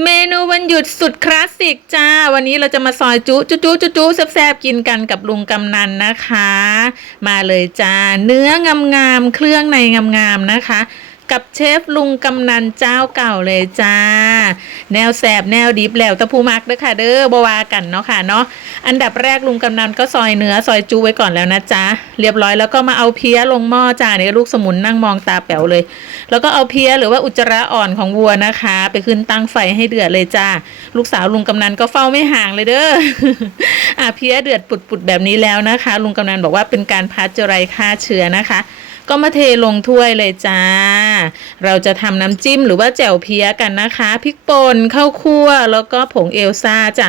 เมนูวันหยุดสุดคลาสสิกจ้า วันนี้เราจะมาซอยจุจุจุจุจุแซ่บๆกินกันกับลุงกำนันนะคะ มาเลยจ้า เนื้องามๆเครื่องในงามๆนะคะ กับเชฟลุงกำนันเจ้าเก่าเลยจ้า แนวแสบแนวดิบแล้วตะพูมักเด้อค่ะ เด้อบวากันเนาะค่ะเนาะอันดับแรกลุงกำนันก็ซอยเนื้อซอยจุไว้ก่อนแล้วนะจ๊ะเรียบร้อยแล้วก็มาเอาเพี้ยลงหม้อจ้าเนี่ยลูกสมุนนั่งมองตาแป๋วเลย แล้วก็เอาเพี้ยหรือว่าอุจจาระอ่อนของวัวนะคะ ไปขึ้นตั้งไฟให้เดือดเลยจ้าลูกสาวลุงกำนันก็เฝ้าไม่ห่างเลยเด้อ อะเพี้ยเดือดปุดๆแบบนี้แล้วนะคะ ลุงกำนันบอกว่าเป็นการพัชเจอไรฆ่าเชื้อนะคะ ก็มาเทลงถ้วยเลยจ้า เราจะทำน้ำจิ้มหรือว่าแจ่วเพี้ยกันนะคะพริกป่นข้าวคั่วแล้วก็ผงเอลซ่าจ้ะ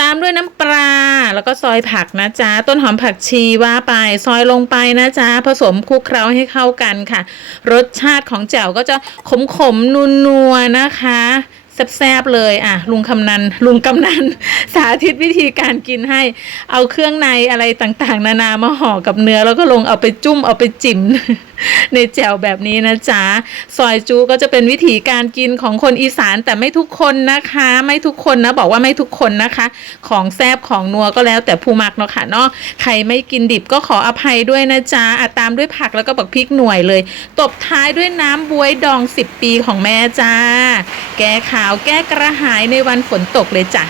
ตามด้วยน้ำปลาแล้วก็ซอยผักนะจ๊ะ ต้นหอมผักชีว่าไปซอยลงไปนะจ๊ะ ผสมคลุกเคล้าให้เข้ากันค่ะ รสชาติของแจ่วก็จะขมขมๆนัวๆนะคะ แซ่บๆเลยอะลุงคำนันลุงกำนันสาธิตวิธีการกินให้ เอาเครื่องในอะไรต่างๆ นานามาห่อกับเนื้อ แล้วก็ลงเอาไปจุ่มเอาไปจิ้มในแจ่วแบบนี้นะจ๊ะซอยจูก็จะเป็นวิธีการกินของคนอีสานแต่ไม่ทุกคนนะคะ ไม่ทุกคนนะบอกว่าไม่ทุกคนนะคะ ของแซบของนัวก็แล้วแต่ผู้มักเนาะค่ะเนาะใครไม่กินดิบก็ขออภัยด้วยนะจ๊ะอะตามด้วยผักแล้วก็บักพริกหน่วยเลย ตบท้ายด้วยน้ำบวยดอง 10 ปีของแม่จ้า แก้ขาวแก้กระหายในวันฝนตกเลยจ้ะ